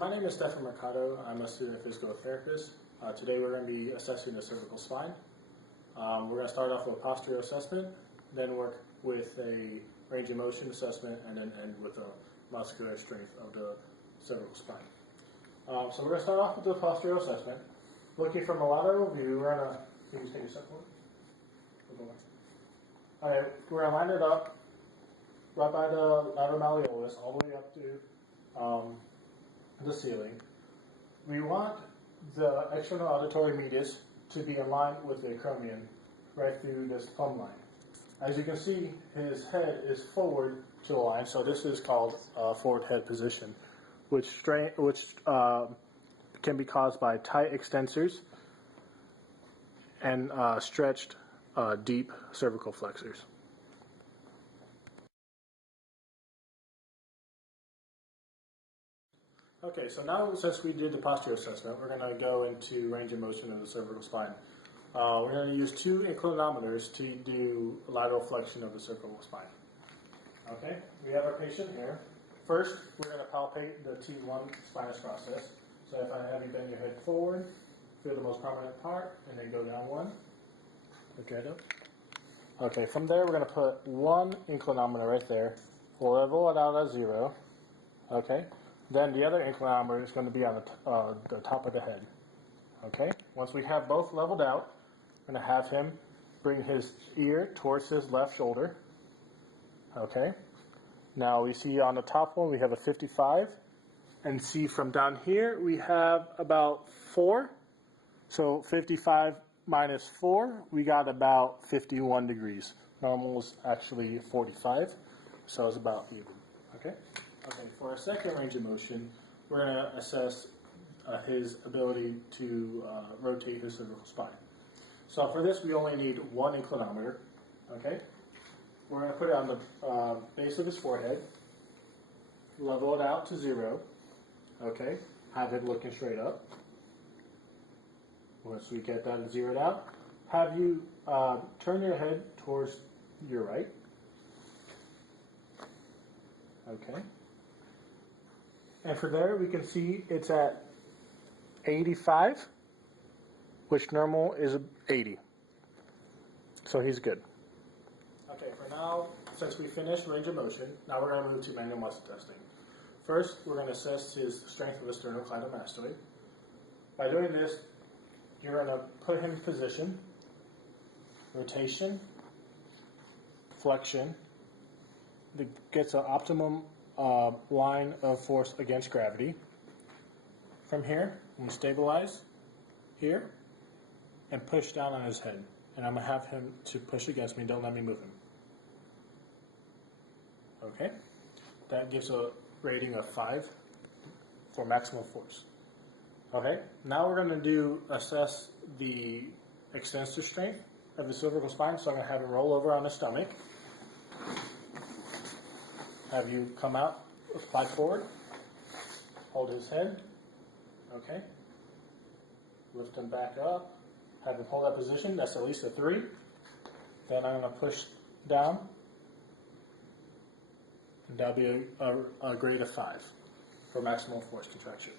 my name is Stefan Mercado. I'm a student physical therapist. Today we're going to be assessing the cervical spine. We're going to start off with a postural assessment, then work with a range of motion assessment, and then end with a muscular strength of the cervical spine. So we're going to start off with the postural assessment. Looking from a lateral view, we're going to, can you take a step forward? Alright, we're going to line it up right by the lateral malleolus all the way up to the ceiling. We want the external auditory medius to be aligned with the acromion right through this plumb line. As you can see, his head is forward to the line, so this is called forward head position, which can be caused by tight extensors and stretched deep cervical flexors. Okay, so now since we did the posture assessment, we're going to go into range of motion of the cervical spine. We're going to use two inclinometers to do lateral flexion of the cervical spine. Okay, we have our patient here. First, we're going to palpate the T1 spinous process. So if I have you bend your head forward, feel the most prominent part, and then go down one. Look at it. Okay, from there we're going to put one inclinometer right there. We'll level it out at 0. Okay. Then the other inclinometer is going to be on the top of the head. Okay? Once we have both leveled out, we're going to have him bring his ear towards his left shoulder. Okay? Now we see on the top one we have a 55. And see from down here we have about 4. So 55 minus 4, we got about 51 degrees. Normal is actually 45. So it's about even. Okay? Okay, for our second range of motion, we're going to assess his ability to rotate his cervical spine. So for this, we only need one inclinometer. Okay, we're going to put it on the base of his forehead, level it out to 0. Okay, have it looking straight up. Once we get that zeroed out, have you turn your head towards your right. Okay. And for there, we can see it's at 85, which normal is 80. So he's good. Okay, for now, since we finished range of motion, now we're going to move to manual muscle testing. First, we're going to assess his strength of the sternocleidomastoid. By doing this, you're going to put him in position, rotation, flexion, that gets an optimum line of force against gravity. From here, I'm going to stabilize here and push down on his head. And I'm going to have him to push against me. Don't let me move him. Okay? That gives a rating of 5 for maximum force. Okay? Now we're going to assess the extensor strength of the cervical spine. So I'm going to have him roll over on his stomach. Have you come out, slide forward, hold his head, okay, lift him back up, have him hold that position, that's at least a 3, then I'm going to push down, and that'll be a grade of 5 for maximum force contraction.